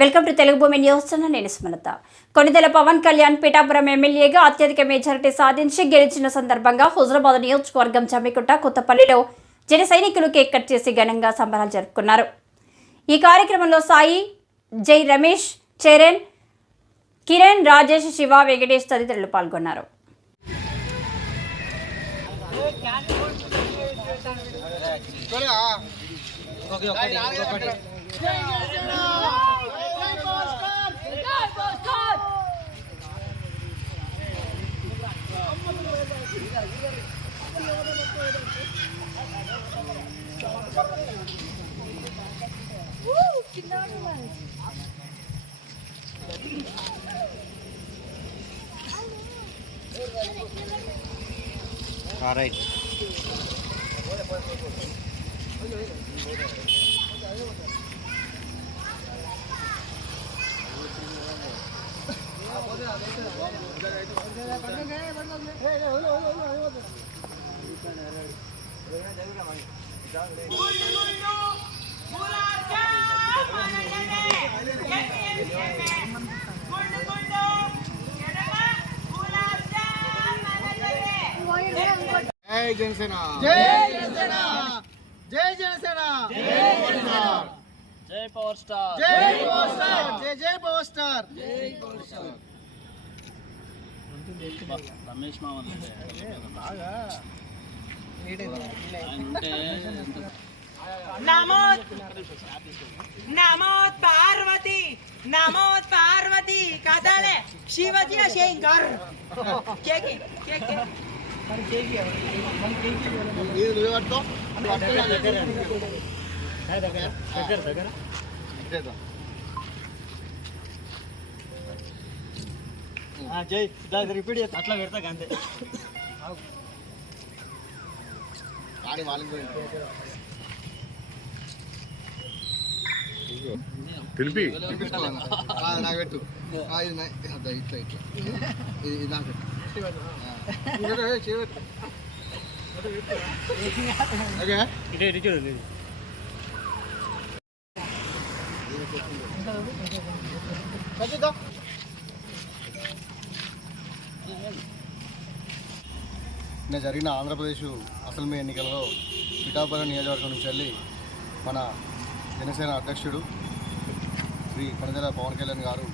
Welcome to Telugu భూమి news నేను సుమలత. కొనిదెల పవన్ కళ్యాణ్ పిఠాపురం ఎమ్మెల్యేగా అత్యధిక మెజారిటీ సాధించి గెలిచిన సందర్భంగా హుజరాబాద్ నియోజకవర్గం జమ్మికుంట కొత్తపల్లిలో జన సైనికులు కేక్ కట్ చేసి ఘనంగా సంబరాలు జరుపుకున్నారు. ఈ కార్యక్రమంలో సాయి జై రమేష్ చరణ్ కిరణ్ రాజేష్ శివ వెంకటేష్ తదితరులు పాల్గొన్నారు. రైట్ జై జనసేన. జై జనసేన. జై జనసేన. జై పవర్ స్టార్. జై పవర్ స్టార్. జై జై పవర్ స్టార్. రమేష్ మామన్ ఆయన ఉంటే ఎంత- నమో నమో పార్వతి నమో పార్వతి కథలే. శివజీ శంకర్ కేకి కేకి. నా దగ్గర. ఇదేదో. జై. దానికి రిపీట్ చేస్తా. అట్లా పెడతా అంతే ఆడి. తెలిపి నాకు పెట్టు. ఇట్లా ఇట్లా. ఇది ఇది నాకు నిన్న జరిగిన ఆంధ్రప్రదేశ్ అసెంబ్లీ ఎన్నికలలో పిఠాపురం నియోజకవర్గం నుంచి వెళ్ళి మన జనసేన అధ్యక్షుడు శ్రీ కొనదెల పవన్ కళ్యాణ్ గారు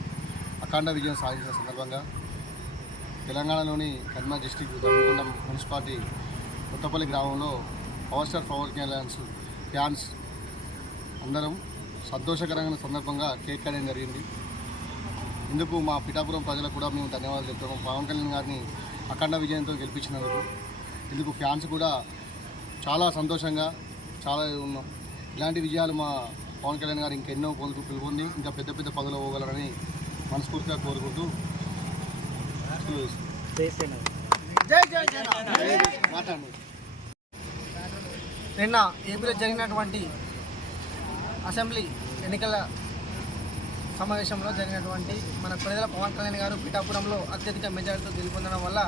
అఖండ విజయం సాధించిన సందర్భంగా తెలంగాణలోని కరీంనగర్ డిస్టిక్ దమ్ముకొండ మున్సిపాలిటీ కొత్తపల్లి గ్రామంలో పవర్ స్టార్ పవర్ క్యాన్స్ ఫ్యాన్స్ అందరం సంతోషకరమైన సందర్భంగా కేక్ కట్టడం జరిగింది. ఇందుకు మా పిఠాపురం ప్రజలకు కూడా మేము ధన్యవాదాలు చెప్తున్నాం. పవన్ కళ్యాణ్ గారిని అఖండ విజయంతో గెలిపించినందుకు. ఇందుకు ఫ్యాన్స్ కూడా చాలా సంతోషంగా చాలా ఉన్నాం. ఇలాంటి విజయాలు మా పవన్ కళ్యాణ్ గారు ఇంకెన్నో పొందుకు పిలుపొంది ఇంకా పెద్ద పెద్ద పదవులు పోగలరని మనస్ఫూర్తిగా కోరుకుంటూ నిన్న ఏపీలో జరిగినటువంటి అసెంబ్లీ ఎన్నికల సమావేశంలో జరిగినటువంటి మన ప్రజల పవన్ కళ్యాణ్ గారు పిఠాపురంలో అత్యధిక మెజారిటీతో గెలుపొందడం వల్ల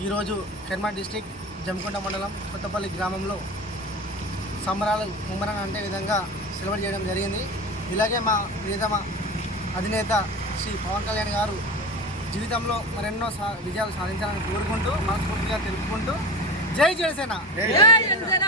ఈరోజు కర్మా డిస్టిక్ జమకొండ మండలం కొత్తపల్లి గ్రామంలో సంబరాలు ముమ్మరంగా అంటే విధంగా సెలబ్రేట్ చేయడం జరిగింది. ఇలాగే మా ప్రియతమ అధినేత శ్రీ పవన్ కళ్యాణ్ గారు జీవితంలో మరెన్నో సా విజయాలు సాధించాలని కోరుకుంటూ మనస్ఫూర్తిగా తెలుపుకుంటూ జై జనసేన! జై జనసేన!